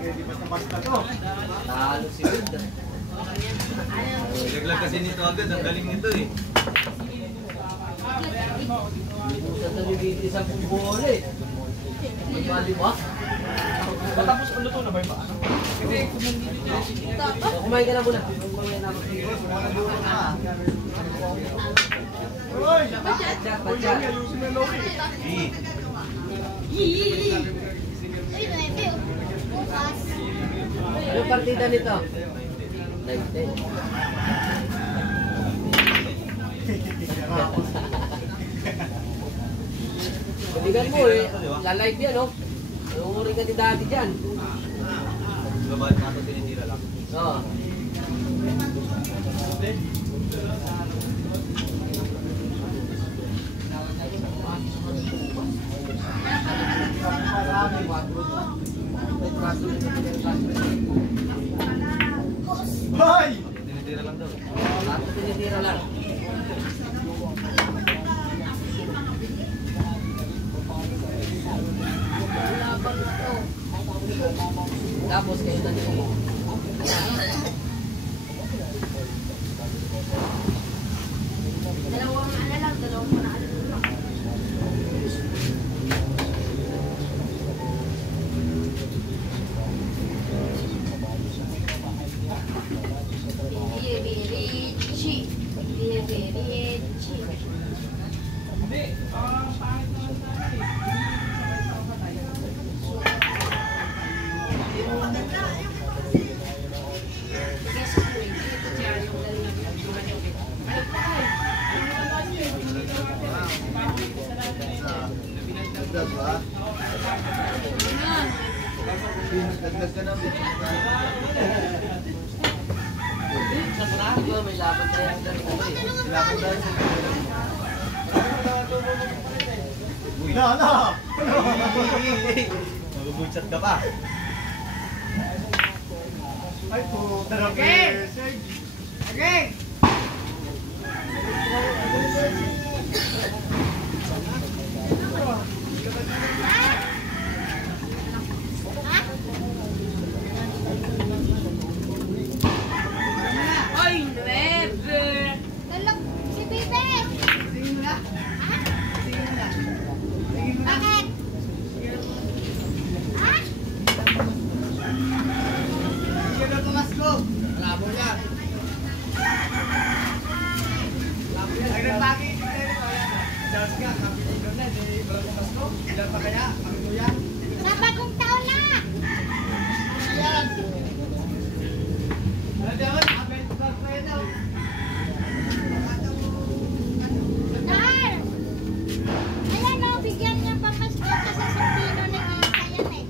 Hindi basta-basta to. Talo si Wood. Laglag kasi nito agad, ang galing nito eh. Sa nabibiti sa bola eh. Magbali ba? Tapos luto na ba yung paano? Kumain ka na muna. Kumain na ako. Uy! Pachat, pachat. Ayusin mo yung loki. Anong partida nito? 9-10. Balikan mo eh. Lalive yan oh. Uuring ka ni daddy dyan. Lumabas na ito, tinitira lang. Oo. Hoy! Tinitira lang daw. Lahat tinitira lang. Tapos kayo na nito. Dalawang panalo lang. Bibirichi. Dagdag ka na, bitch. Sa Prago, may laban tayo. Laban tayo sa Na! Magugutsat ka pa. Ay po, okay! Okay! Ay, nuebe! Lalak, si Bibe! Tingin mo na? Ha? Tingin mo na? Bakit? Ha? Sige na, Tomasco! Labo yan. Ay, nagpaki! Diyos ka, sabi ko doon na, di ba Tomasco? Ilan pa kaya? Ang kuya? Sa bagong taon na! Yan! Ano diyan? Abel, bag pa yun daw. Dar! Ayan o, bigyan niya pamasko ka sa Santino ni Isa yan eh.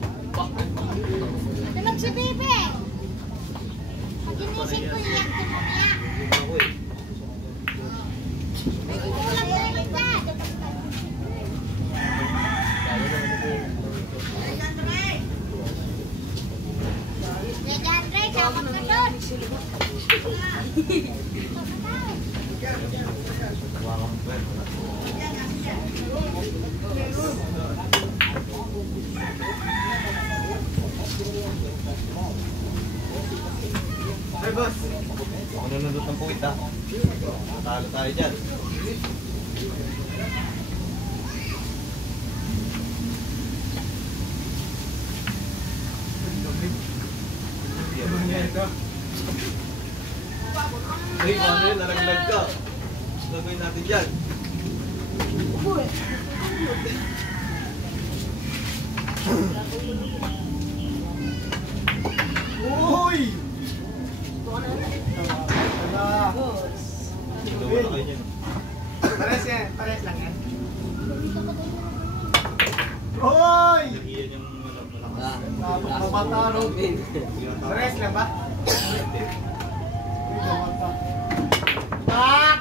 Tulog si Bibe! Pag inisip ko, iyak ko mo niya. Ako eh. May kulang na rin ka. Kuya Andre, tawag ka doon. Wakang pwede. Hey boss! Ako nanonood ng puwit ha. Talo tayo dyan. Hey, ano yun? Naraglag ka. Gagawin natin dyan. Uy! Gawa na kayo dyan. Pares lang yan. Uy! Iyan yung malakas. Mamataro. Pares lang ba? Tak!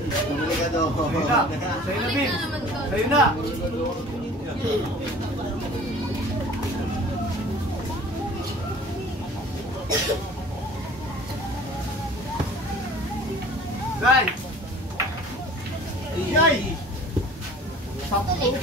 Tumuli ka daw. Sa'yo na. Sa'yo na, Bin. Sa'yo na. Guys! Yay! Sakto.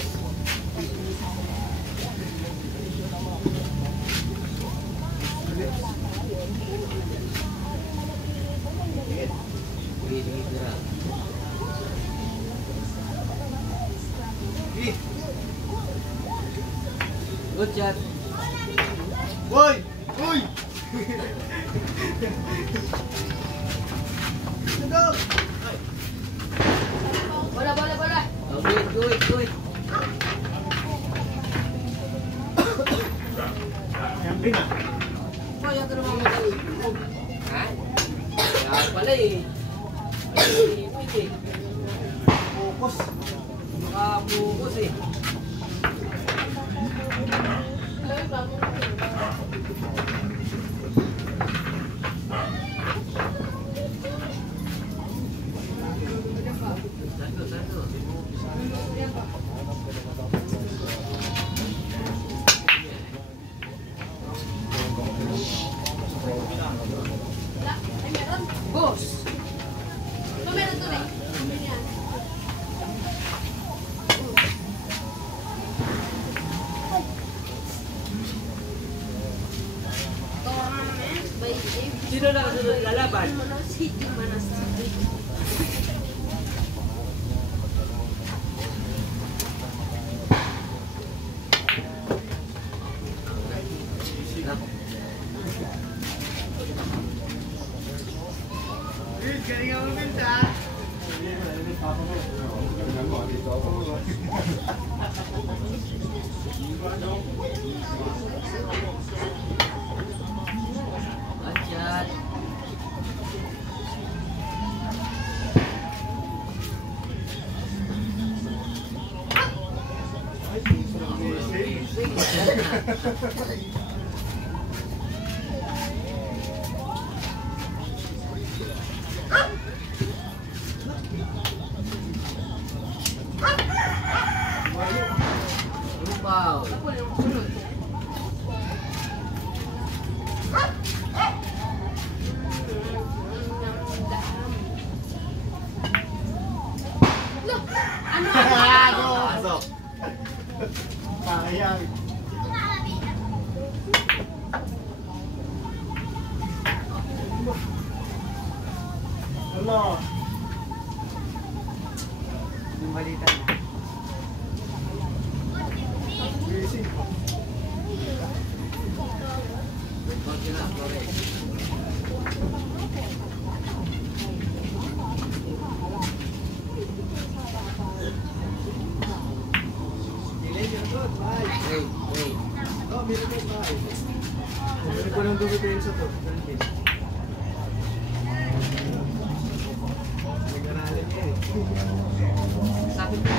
Good shot. Uy! Uy! Bola, bola, bola. Oh, go it. Ayan din ah. Kaya ka naman magaling. Ha? Kaya pala eh. Ay, pwede. Focus. Nakapokus eh. Boss! Ito meron to eh. Sino na kasunod lalaban? Galing ako minta. Ayan. Wow. Ano? Pasok. Sayang. Ano? Yung balita. Busy. Konti na, correct. Wait. Oh, meron ko ba? Meron ko ng dumitin sa to. Nag-aralan niya eh. Sabi ko.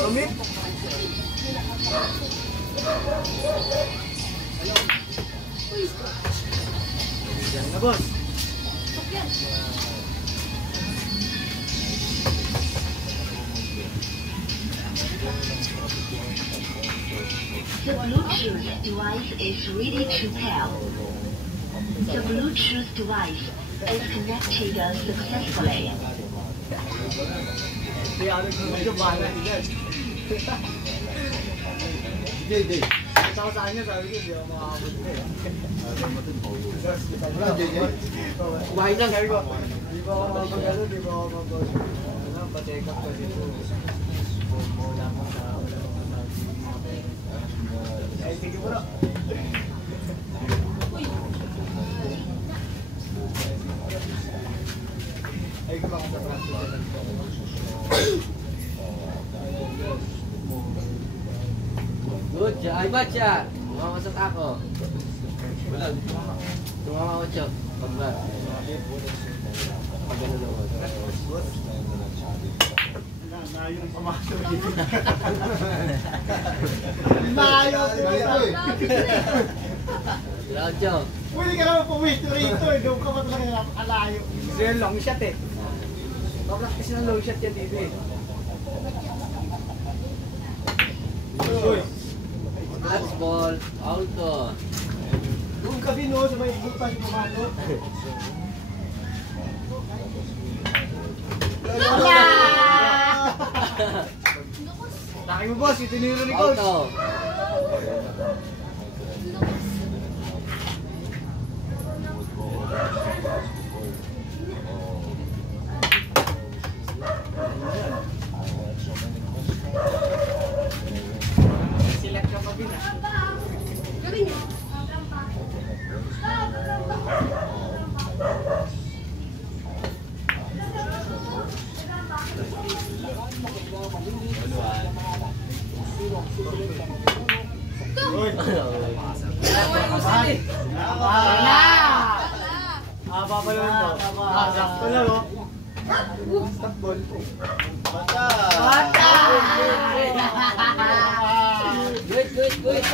Tumit. Yan na, boss. The Bluetooth device is ready to pair. The Bluetooth device is connected successfully. Kaya ano kung medyo bahala yan. Hindi. Ito ko sa kanya, sabi ko, hindi ako makakabot na eh. Wala, JJ. Kumain lang. Sabi ko, di ba ako makapagano, di ba ako makapagano. Ano, pa-check up kasi ito. Wala pa sa ay, sige po na. Ay, kumaka sa practice. Good shot. Ay, bad shot. Mamasok ako. Wala, Tumama ko, Chok. Pag-bar. Pag-ano naman. Nayo ng pamasok dito. Nayo Malayo. Claudio. Pwede ka naman pumito rito eh. Doon ka pa talaga napakalayo. Gusto yung long shot eh. Papractice ng long shot yan dito eh. Uy. Touch ball. Auto. Doon ka din no, sa may butas yung kumano. Laki mo boss, itiniro ni coach. Auto. Silat ka pa bin ah. Uy. Haba pa yun to. Sakto lang oh. Stop ball. Bata! Wait.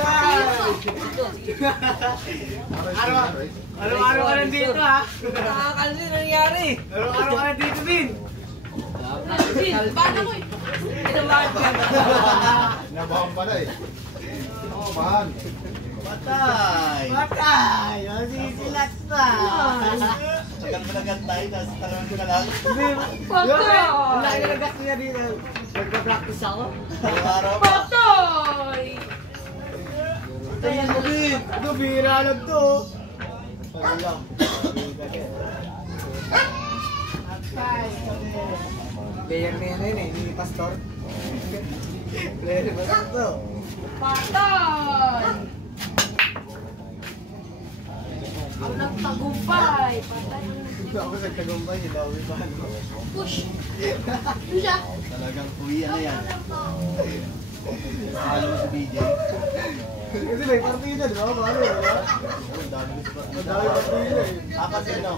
Araw-araw ka nandito ha. Nakakalo din nangyari. Araw-araw ka nandito din. Paano ko eh? Nabahan pala eh. Oo, bahan. Patay! Masisilat pa! Tagal mo lang tayo, tapos talagang ko na lang. Patay! Ang laki na nagas niya dito. Nagpa-practice ako. Araw-araw pa. Tingnan mo din! Ito, bihira lang to. Wala. Patay! Player na yan eh, ni Pastor. Player ni Pastor to. Ang nagtagumpay. Patay. Ako nagtagumpay, si Dawi pa. Push. Ano siya? Talagang kuya na yan. Mahal mo si BJ. Kasi may partida, di ba? Paano yun, di ba? Ang dami ko sa Ang dami partida eh. Apat sino?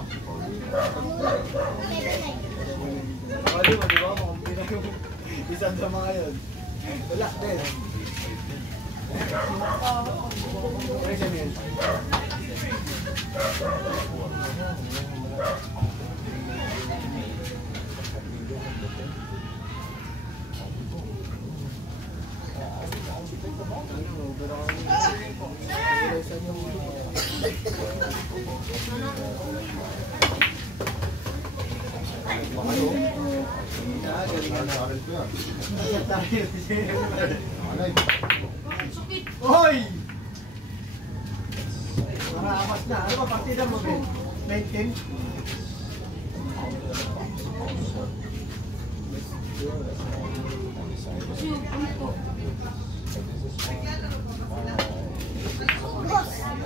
Akali mo, di ba? Makampi na yung isang sama ngayon. Wala, din. Okay, siya yun. Galingan ko yan. Alay. Hoy! Maramas na. Ano ba partida mo, Ben? 19?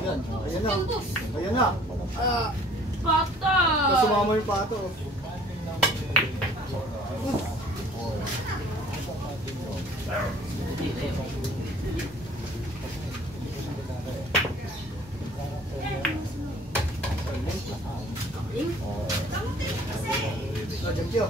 Ayan. Ayan na. Ayan na. Patay. Sumama yung pato. Jempyo.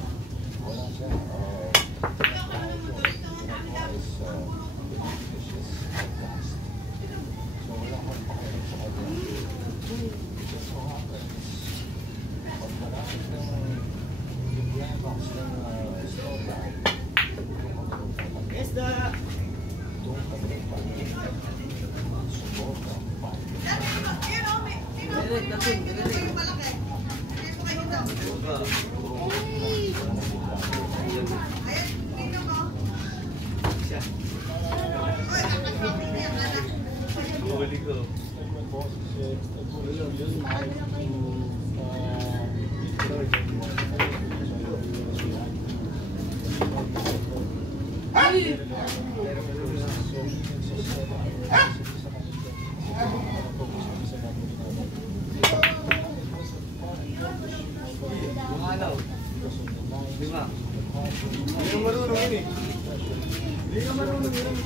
Hindi ka marunong yun eh. Hindi ka marunong yun.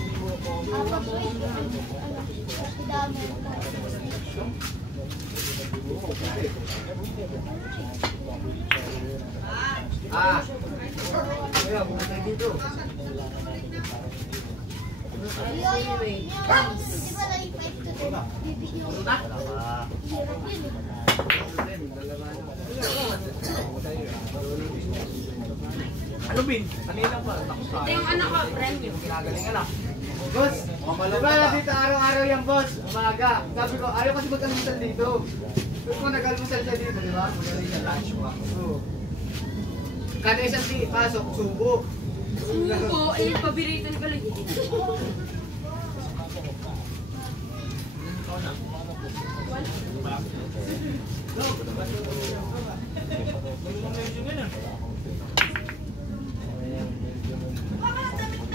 Kaya, pumunta dito. Ayun, Ano, Bin? Kanina pa. Ito yung anak ko, friend nyo. Kinagalingan na. Boss, di ba nandito araw-araw yan, boss? Umaga. Sabi ko, ayaw kasi mag-almusal dito. Sabi ko, nag-almusal siya dito, di ba? Magaling na lunch pa. Oo. Kada isang pasok, subo. Subo, eh, paborito ni Balay.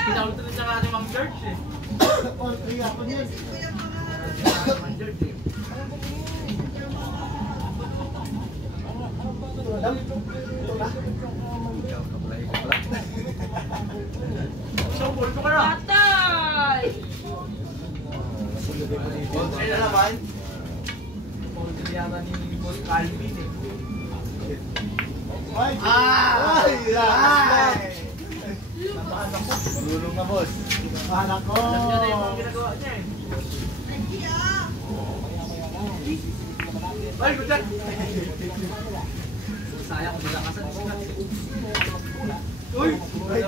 Pinaulit rin sa ating Ma'am George eh. Ma'am George eh. So, bulto ka na. Tatay! Ay na naman. Bulto yata ni Boss Calvin eh. Ay! Ah! Ay! Ay! Marunong na, boss. Anak ko! Alam niya na yung mga ginagawa niya eh. Ay, good job! Sayang kung nilakasan si Scott. Uy! Ay!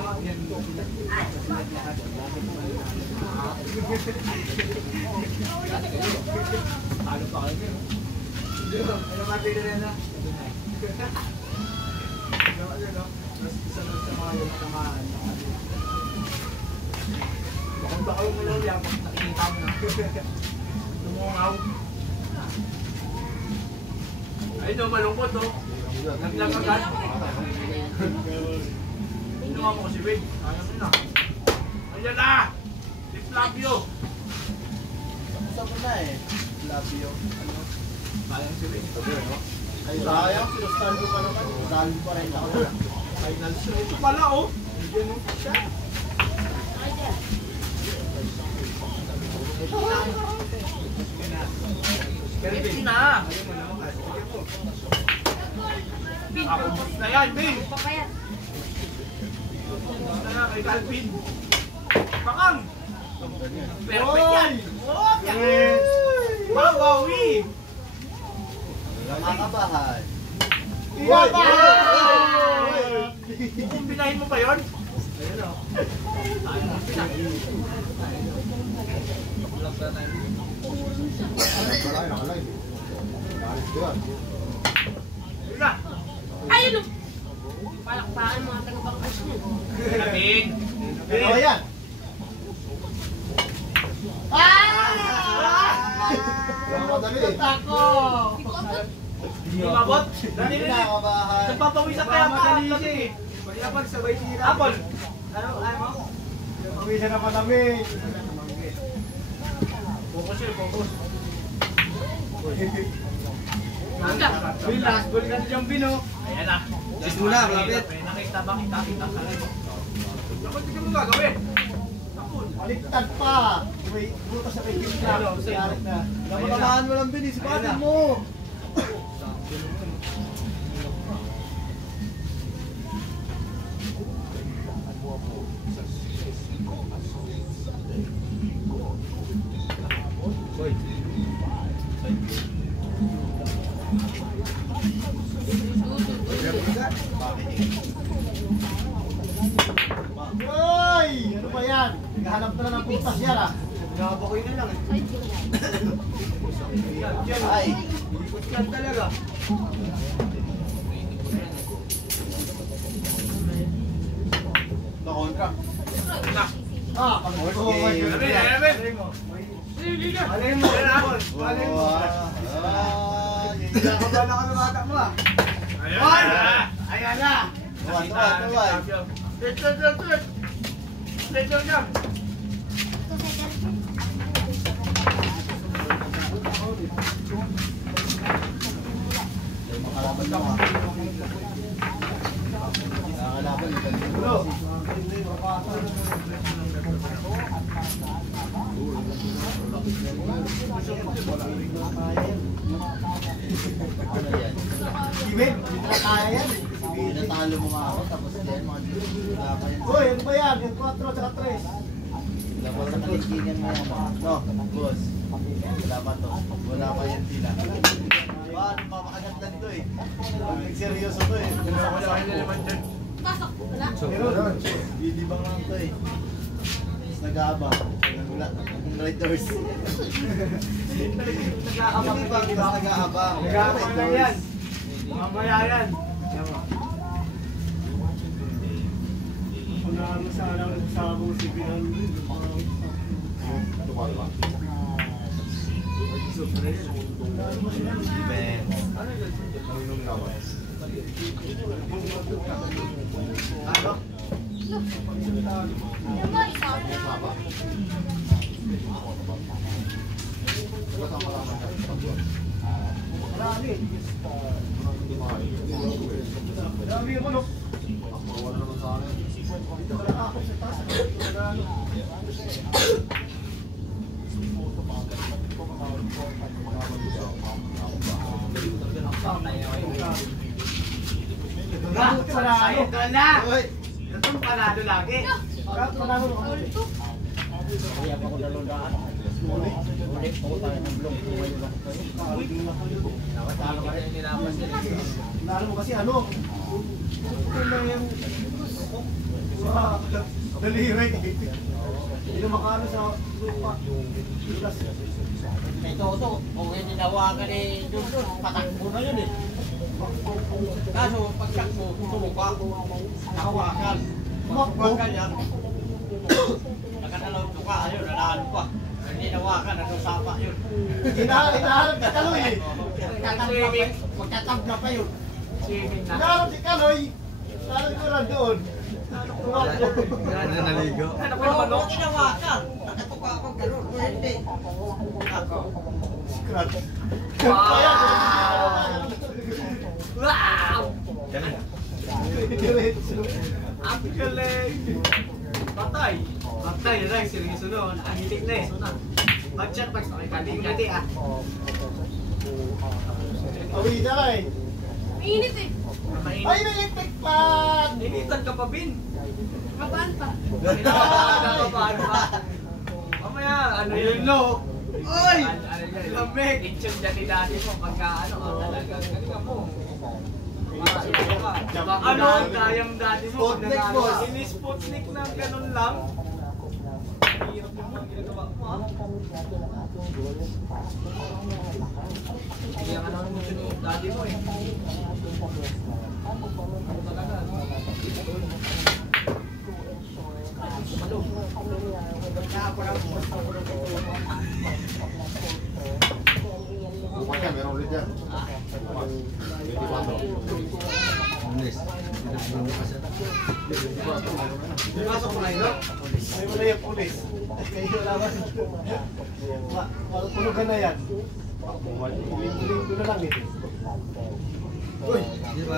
Ano pa kayo? Ano mati na rin na? Mas sunod sa mga yung tamaan. Kung baka yung malaw yan, nakikita mo na. Lumungaw. Ayun o, malungkot o. Naglag agad. Inuha mo ko si Wade. Ayaw mo na. Ayan na! Tip Flavio! Saan mo na eh? Love you. Sayang si Wade. Ay, sayang. Sinustan ko pa naman. Saan pa rin ako. Final show. Ito pala o. Bigyan mo siya. Kelvin na! Ako boss na yan, Bin! Papayat. Boss na yan kay Calvin. Bakang! Perfect yan! Oh, yan! Mabawi! Nakakabahan. Kumbinahin mo pa yun? Ayun o. Ayun o, pinahin. Ayun na! Ayun o! Palakpakan mga taga-bangkas nyo. Calvin! Ano yan? Madali eh. Hindi mabot? Hindi nakakabahan. Nagpapawisan kaya ka Madali kasi. siya eh. Pagkapag sabay tira. Apple! Ano mo? Pawisan na malamig. Focus yun, focus. Uy, last ball ka dyan, Bino. Ayan na. Sis muna, malapit. May nakita ba? Kita ka rin. Ako, hindi ka mo gagawin. Apple. Baliktad pa. Uy, butas sa kay Kim Ano, Clark. sa'yo. Yarit na. Napakabahan mo lang, Bin. Isipatin mo. Uy! Ano ba yan? Naghahanap na ng putas yan ah. Nakabakoy na lang eh. Ay! Ikot yan talaga. Nakontra. Na. Ah, pag-horse game. Ayan, ayan, ayan. Alay mo, Apple. Alay mo. Kinakabahan ako ng bata mo ah. Ayan na. Ayan na. Let's go. Makalaban lang ah. Nakakalaban, Bro. ano yan? Ibig, hindi na kaya yan. Pinatalo mo nga ako, tapos yan, mga wala pa yan. Uy, ano ba yan? Yung 4 at 3. Dapat sa kalikingan mo yan. No, boss. Wala pa to. Wala pa yan sila. Paano mapakagat lang to eh. Nagseryoso to eh. Wala naman dyan. Pasok. Wala. Bibibang lang to eh. Tapos nag-aabang. Wala. Riders. Nag-aabang. Bibibang tapos nag-aabang. Nag-aabang na yan. Mamaya yan. Kung naman sana sa musik yan. Ano? Yung mo, ikaw na. Dami yung ano. Panalo na! Uy! Itong panalo lagi. Panalo mo. Nalo mo kasi ano? Ano yung daliri. Hindi na makano sa lupa. Ito, kung hindi nawakan eh, doon, patakbo na yun eh. Kaso, pagtakbo, sumuka, nakawakan. Huwag ka yan. Nakadalaw ka, ayun, nanalo pa. Hindi nawakan, nasasapa yun. Hinaharap ka Kaloy eh. Magtatabla pa yun. Swimming na. Hinaharap si Kaloy. Hinaharap ko lang doon. Naligo. Ano ko Pero naman kung tinawakan, nakatuka ako gano'n, kung hindi. Scratch. Wow! Ang galing! Patay! Patay na lang, seryoso no. Nakahilig na eh. Pag-chat, pag-nakikali ngiti ah. Awi na lang eh. Mainit eh. Mainit. Ay, naitik pa! Initan ka pa, Bin. Kabaan pa. Nakakabaan pa. Mamaya, ano yun, no? Ay! Lamig! Itchon dyan ni daddy mo pagka ano, talagang galing mo. Ano, kayang daddy mo. Sputnik, boss. Ini-sputnik na ganun lang. Hirap yung mga ginagawa mo, ha? Hindi ang ano mo siya ni daddy mo, eh. Ano talaga, no? Meron ulit yan. Pasok mo na ito? May wala yung pulis. Kayo naman. Tulugan na yan. Huling ko na lang eh. Uy! Hindi ba?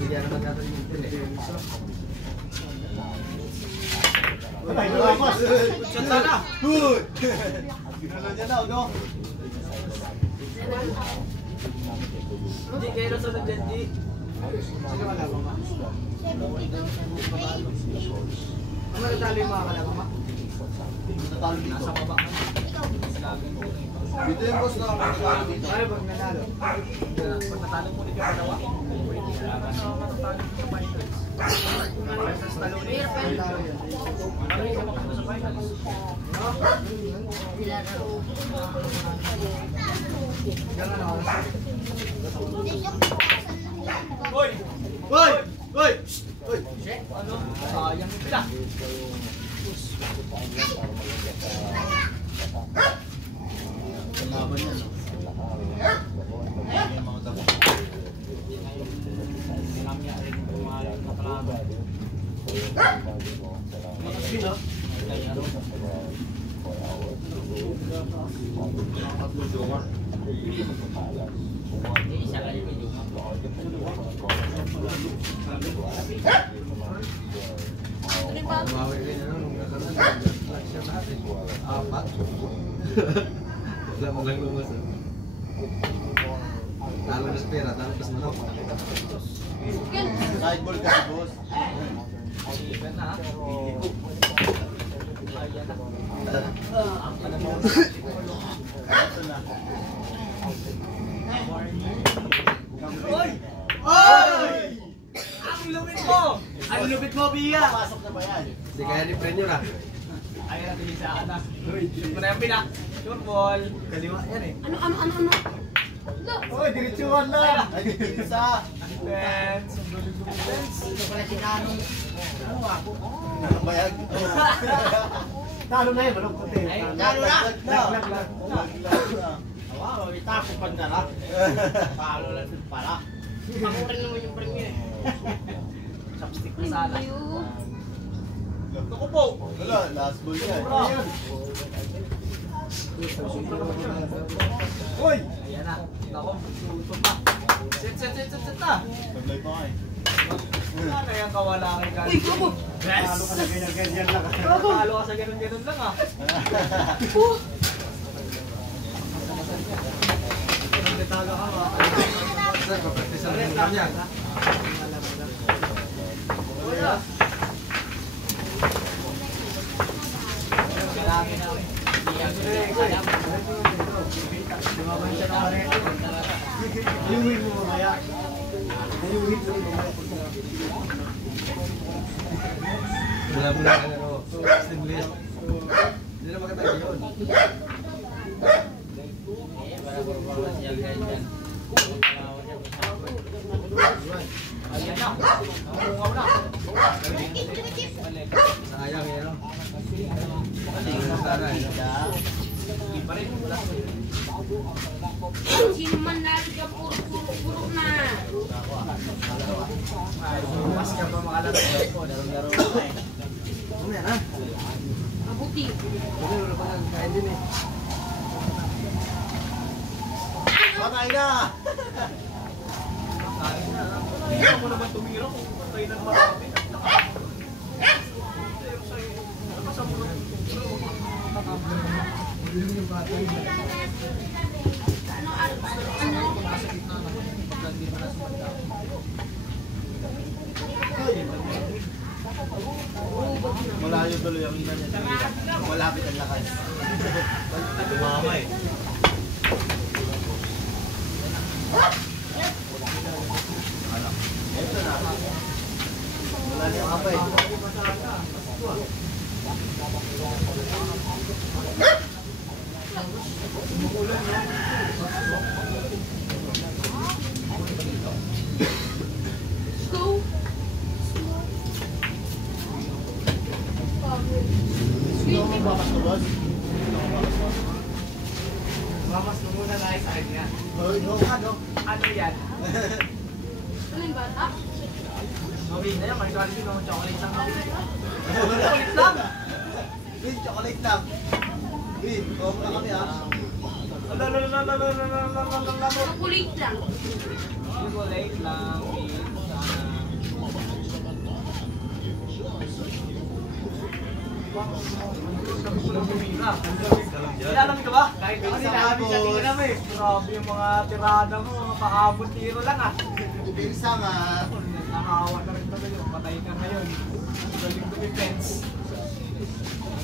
Bigyan naman natin yung pin eh. Patay na lang, boss. Shot sana! Uy! Ginala niya na, no? Hindi kayo na sa Genji. Sige wala ba ma? Ano natalo yung mga kalaban ma? Natalo dito. Nasa baba. Dito yung boss na ako natalo dito. Ano pag nanalo? Pag natalo mo ulit yung dalawa. Pwede ka naman na matatalo sa finals. Sa talo niya. Ano yung kapag sa finals? Ganun ako. Hoy! Hoy! Hoy! Hoy! Ano? Sayang sila. Laban yan. Ayan yung mga dabo. Sinamya rin yung mga nakalaban. Makasbin ha? Isa lang yung video. Ano ba? Wala mo lang lumas. Talo na spera, talo pas manok. Sideball kasi boss. Even na ha? Ayan na. Ito na. Oy! Oy! Ang lupit mo! Ang lupit mo, Bia! Pasok na ba yan? Hindi kaya ni Prenyo na. Ayaw natin yung saan na. Shoot mo na yung pina. Shoot ball. Kaliwa yan eh. Ano? Uy, diretsuhan lang! Ay, isa! Defense. Defense. Ito pala si Nanong. Ano ako? Anong bayag? Talo na yun, manong puti. Ay, talo na! Laglag na. Wow, itakupan na lang. Palo lang dun pala. Ako rin naman yung premium eh. Chopstick na sana. Naku po! Wala, last ball yan. Uy! Ayan na. Nako, susunod pa. Set na. Sablay pa nga eh. Wala na yung kawala kay Gal. Uy, gobo! Talo ka na ganyan lang. Talo ka sa ganun-ganun lang ah. Talo ka ba? Practice ang rin niya. Wala. Kailangan na. Dumaban siya ng rin. Ayuhin mo mamaya. Ayuhin mo mamaya. Bula-bula ka na ro. Stimulate. Hindi na magkatagal yun. Ayan na. Nakungaw na. Sayang yun, no? Iba rin. Sino man lalagyan puro na. Mas ka pa makalabas ko. Laro-laro na eh. Ano yan, ha? Mabuti. Wala pa lang kain din eh. Patay na! Hindi mo naman tumira kung patay na marami. Malayo tuloy ang ina niya. Malapit ang lakas. Tumama eh. Ito na. Wala niya kapay. Go. Sino ang bakas mo, boss? Mamas mo muna na sa kanya. Hoy, no ka, no? Ano yan? Ano yung bata? Gawin na yan. May sabi ko ng chocolate lang. Chocolate lang! Win, chocolate lang. Win, kung na kami ah. Kulit lang. Chocolate lang. Nilalamig ka ba? Kahit ako nilalamig siya tingin namin. Grabe yung mga tirada mo, mga paabot tiro lang ah. Pinsa nga. Nakahawa na rin talaga yun. Patay ka ngayon. Galing dumifense.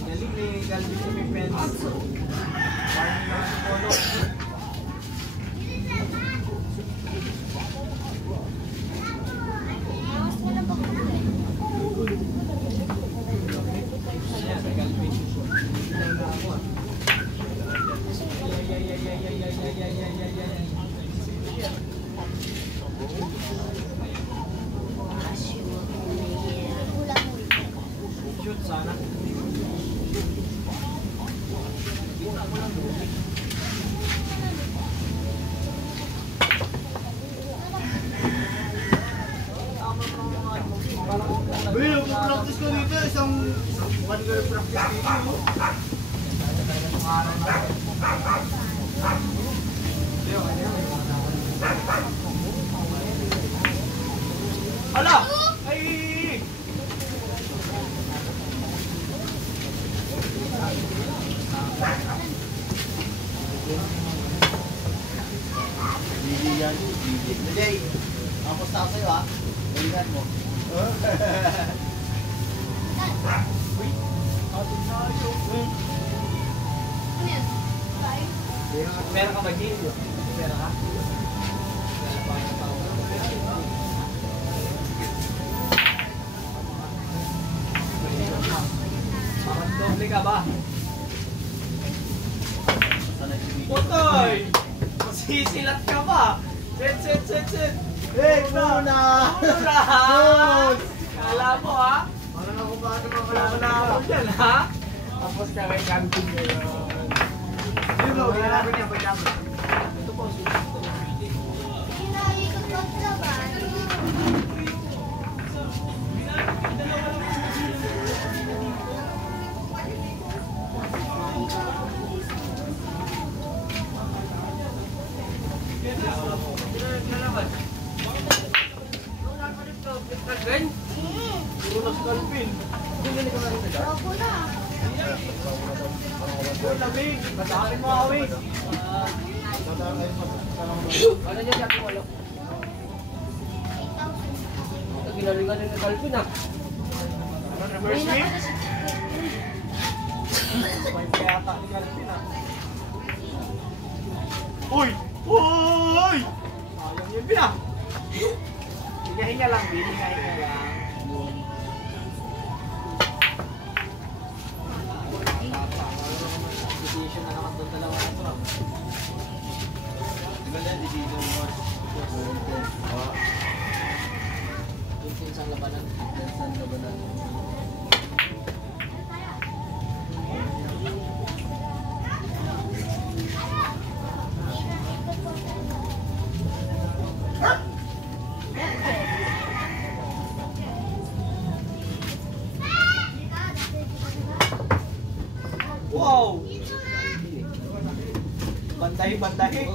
Galing ni Galvin dumifense. Warning lang si Polo. Ayan, si Galvin. Shoot sana. Uy, practice ko dito. Isang one girl practice dito. Hala! Ay! Gigi yan. Gigi. Jay, kamusta ako sa'yo ha? Galingan mo. Uy! Ating tayo. Meron ka ba, Gil? Meron ka? Parang doble ka ba? Putoy! Masisilat ka ba? Sit! Hey, muna! Muna! Kala mo ha? Wala na kung paano Wala na ako dyan ha? Tapos ka may camping ngayon. Yun o, ginagawa niya pagdaman. Ito po, Puro na skalpin. Lamig. Basakin mo away. Ano dyan siya kumalo? Ito ginalingan ng skalpin ah. Ano reverse me? May kayata ni skalpin ah. Uy! Uy! Ayang yun pina. Hinga-hinga lang, hinga-hinga lang. Decision na naman doon dalawa na ito. Di ba na, decision mo? Yung isang labanan. Saan ka ba na? Wow! Bandahi!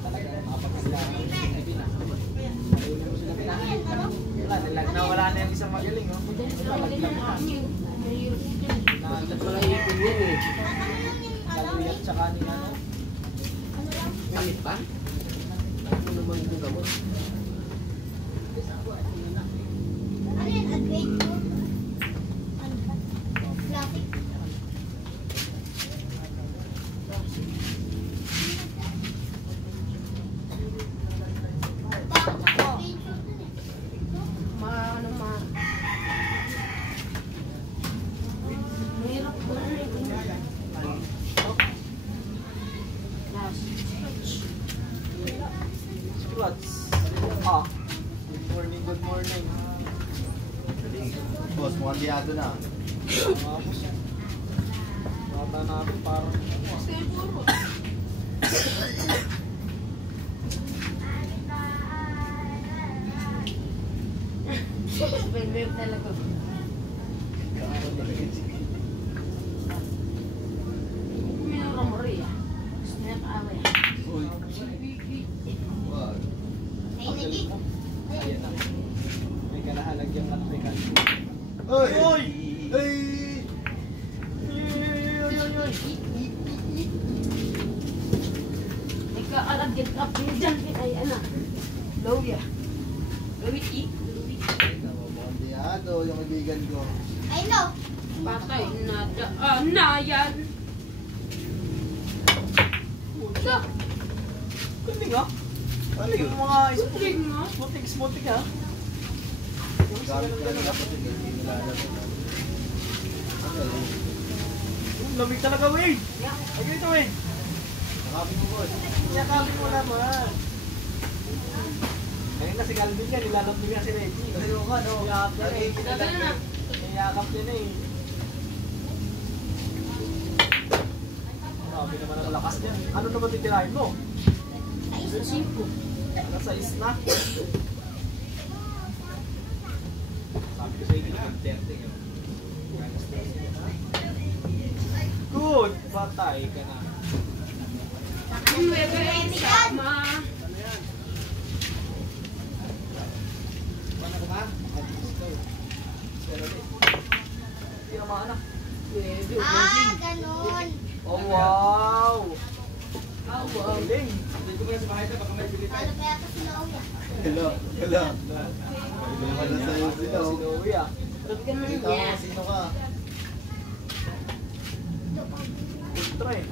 Talaga mapagkasilahan ng Pilipina. Ayun mo sila Pilipina. Wala na yung isang magaling, no? Wala ipin yun eh. Kaluyat tsaka ni ano? Galit pa? Ano naman yung gamot? Ano yan? Upgrade mo? Graphic? Struts. Good morning. Boss, mukhang diado na. Tapos yan. Bata namin parang Uy. Wag. Ay, nagi. ayan na. May kalahalagyan at may kalpo. Uy! Uy! Uy! Mukhang diado yung kaibigan ko. Ay, no. Patay na daan na yan. Galing ha? Galing yung mga Galing, ha? smutik ha? Gamit ka lang dapat yun. Hindi nila alam yun. Ang galing. Lamig talaga, Wade! Ay, ganito, Wade! Nakapin mo, boss. Yakapin mo naman! Ayun na si Calvin yan, nilalap niya si Reggie. Pero ka, no? Yakap niya eh. Sabi na. Yakap niya na eh. Sabi naman ang lakas niya. Ano naman titirahin mo? Sa isa. Alas 6 na. Sabi ko sa inyo, 30 yun. Good! Patay ka na. Sama. Paano ka? Pero hindi na maana. Ah, ganun. Oh wow! Ah, wow. Galing! Paano kaya ito si Nauya? Hello. Hello. Hello sa'yo sila. Si oh. Louie ah. Bigyan mo Kita niya. mo sino ka. Ultra eh.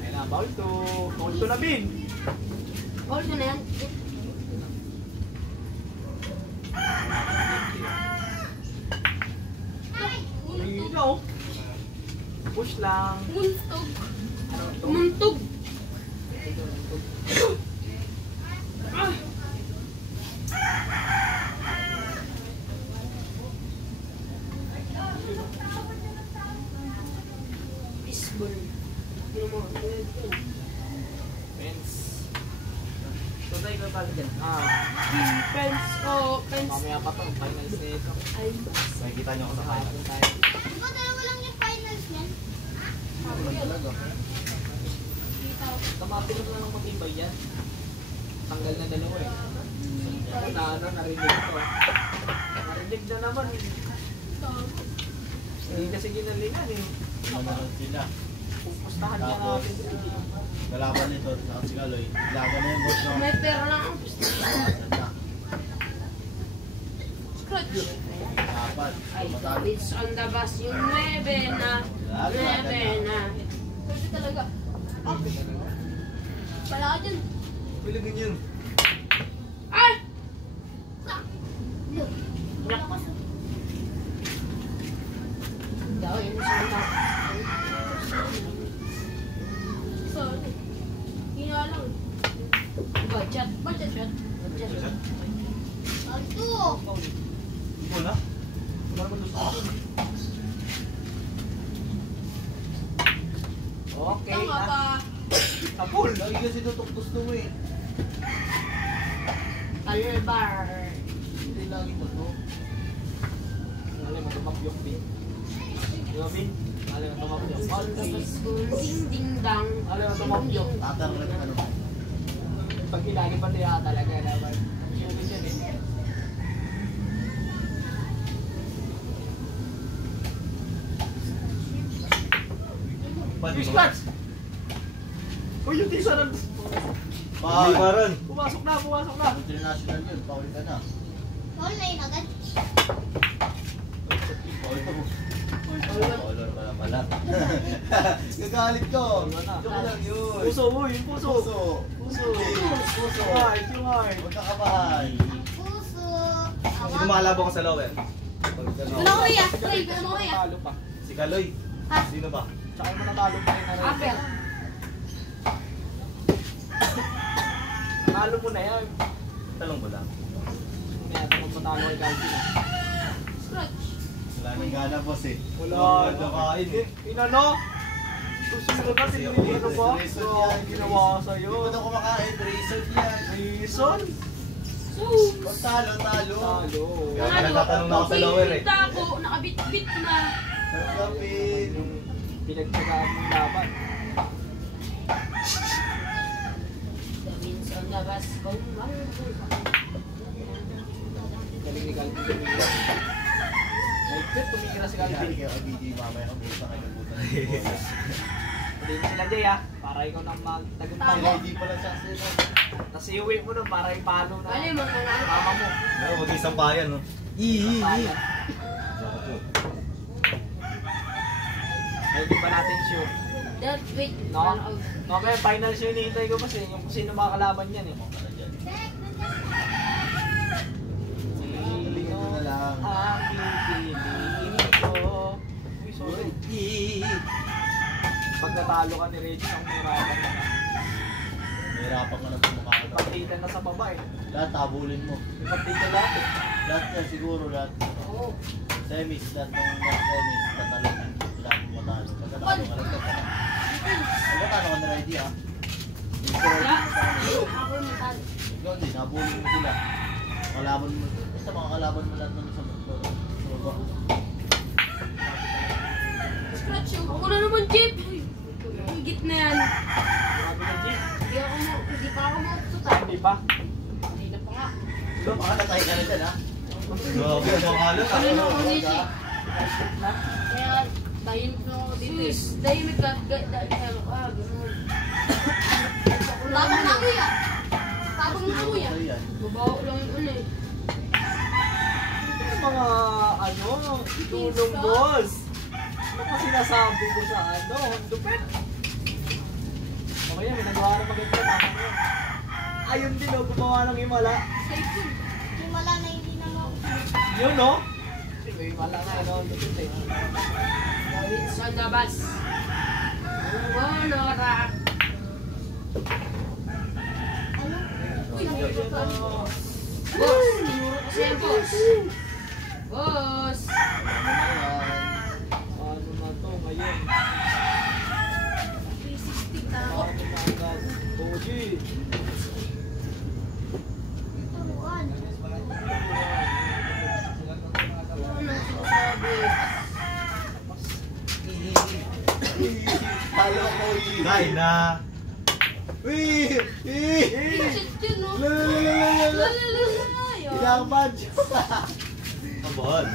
Ayun na, bawal to. Bawal to na, Bin. All na yan. Ayun na, oh. Push lang. Muntog. Ano to? Muntog. Baseball. Yun mo. Pens. So, tayo ka pala dyan. Defense. Offense. Mamaya pa to. Finals na ito. Ay. Makikita niyo ako sa final. Hapon tayo. Di ba dalawa lang yung finals niyan? Ano talaga? Tumapilog na ng matibay yan. Tanggal na dalawa eh. Narinig ko. Narinig na naman eh. Hindi kasi ginalingan eh. Manonood sila. Pupustahan niya Tapos, natin sila. Kalaban nito, saka si Kaloy. Laban na yung boss no. May pera lang ako. Ganda. Scratch. Apat. Ay, Matalo. it's on the bus. Yung 9 na. 9 na. Pwede talaga. Wala ka dyan. Pilagin yun. Ay! Daw, yun siya na. Sorry. Hina lang. Budget. Budget. Budget. Alto! Ikaw na? Wala naman gusto ko. Okay Tama na. pa. Kapul! Lagi kasi tutok mo eh. Albar. Hindi lagi tutok. Alam mo, tumakyok din. Di ba, Bin? Alam mo, tumakyok. On the bus. Ding ding dang. Alam mo, tumakyok. Tatarlag ano. Pag ilali pa niya talaga naman. Yung yan eh. Scratch! Uy, yung tisa ng... Paul! Pumasok na, pumasok na! International yun, Paul ka na. All na yun agad. Paul ka mo. Paul pala pala. Gagalit ko. Joke lang yun. Puso mo, yung puso! Puso. Puso! Puso. Yung heart, yung heart! Huwag kakabahan. Puso. Sino lumalaban ko sa lower? Wala ko ya. Uy, wala mo ya. Talo pa. Si Kaloy. Ha? Sino ba? Tsaka yung manatalo pa rin na rin. Apple. Talo mo na yan. Talong ko lang. Hindi natin magpatalo kay Calvin ah. Scratch. Wala nang gana boss eh. Wala. Wala kain eh. Inano? Susunod na tinigil ano ba? Reason Ano yan. ang ginawa sa'yo? Hindi ko na kumakain. Reason yan. Reason? Pag talo. Talo. Kaya pala tatanong na ako sa lower eh. Tako, nakabit-bit na. Kapit. Pinagtsagaan mo yung laban. The winds on the bus go Galing ni Calvin tumira. Nagpit, tumira si Kaya Calvin. kaya kabigi mamaya ang buta kayo buta. Hindi mo sila Jay ah. Para ikaw nang magtagumpay. Ready pala siya sila. Tapos iuwi mo nun para ipalo na Bali mo na lang. mama mo. Pero mag-isang bayan no. Bayan. Hindi pa natin sure. That wait. No? Okay, final show hinihintay ko kasi yung kung sino makakalaban yan eh. Ito na lang. Ang pipiliin ko. Uy, sorry. Pag natalo ka ni Reggie, ang hirapan ka na. Mahirapan ka na ito mukha ka. Partitan na sa baba eh. Lahat tabulin mo. May partitan lahat eh. Lahat yan siguro lahat. Oo. Semis, lahat ng mga semis. Tatalo ka. Lahat mo matalo. Pagkatalo ka lang ka na. Pagkatalo ka na ready ah. Wala. Ako yung matalo. Ikaw din, nabulin mo sila. Kalaban mo. Basta mga kalaban mo lahat ng sa baba. Scratch yung. Ako na naman, Jeep. Higit na yan. Grabe na G. Hindi pa ako maututa. Hindi pa. Hindi na pa nga. Baka natay ka na dyan ha. Grabe, makalat. Kanina ako nisi. Na? Kaya tahimik na ako dito eh. Tahimik ka. Ganun. Babang na kuya. Babang na kuya. Babaw lang yung ano eh. mga ano, tulong boss. Ano pa sinasabi ko sa ano, dupit. Okay, may nagawa na maganda, tama mo yan. Ayun din o, gumawa ng himala. Himala na hindi na maubos. Yun no? May himala na ano, dupit eh. Sa labas. Nora. Ano? Boss, tinuro kasi yan, boss. Boss. Ano na to ngayon? 360 tao. Ano na agad? Oji! Turuan. Halo ko Dai na. Uy! Shit yun, no? Kinabahan siya. Kabahan.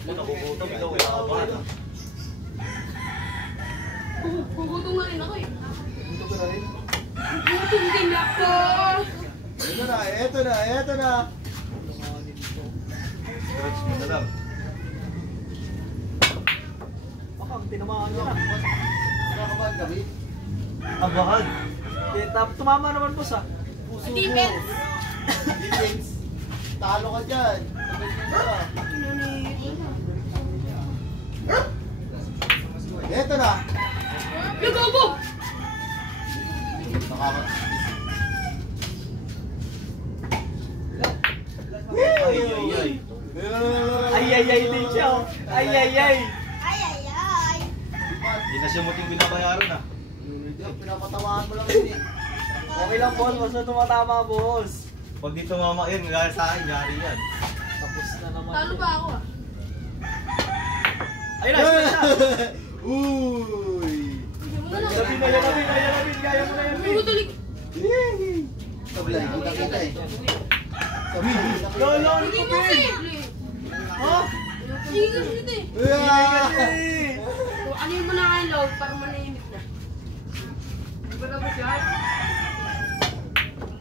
Kung nakukutom ikaw, kinakabahan. Pugutom na rin ako eh. Dito ko na rin. Pugutom din ako. Ito na, ito na, ito na. Tulunganin ko. Stretch mo na lang. Baka tinamaan ka na. Kinakabahan kami. Kabahan. Tumama naman boss ah. Puso mo. Defense. Defense. Talo ka dyan. Ito na. Nagabo! Nakaka... Ay, ay, ay. Ay ay ay din siya oh. Ay ay ay. Ay, ay, ay. Hindi na siya muting binabayaran ah. Pinapatawahan mo lang yun eh. Okay lang boss, basta tumatama boss. Pag di tumama yan, gaya sa akin, yari yan. Tapos na naman. Talo ba ako ah? Ayun na, ayun na. Uy! Labi na yan, labi na yan, labi. Kaya mo na yan, labi. Pugutulik. Sablay, kita-kita eh. Lolo, Hindi mo kasi. Ha? Hindi kasi dito eh. Ano yung muna kayo loob para manahimik na? Di ba dapat yan?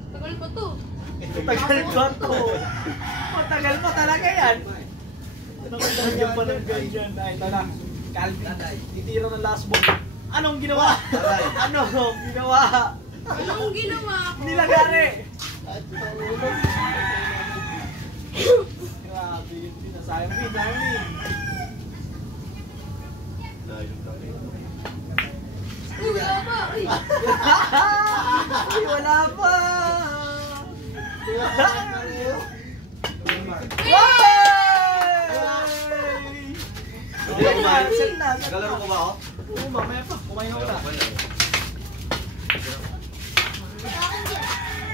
Tagal pa to. Tagal ko to. Matagal pa talaga yan. Nakagagyan pa ng ganyan. Ay, tala. Calvin, titira ng last ball. Anong ginawa? Anong ginawa? Anong ginawa ko? Nilagari! Grabe yun, pinasayang din, sayang din. Uy, wala pa. Uy. Ay, wala pa! Hindi ako kumain. Set na, set na. Nagalaro ko ba ako? Oo, mamaya pa. Kumain ako na. Sa akin yan.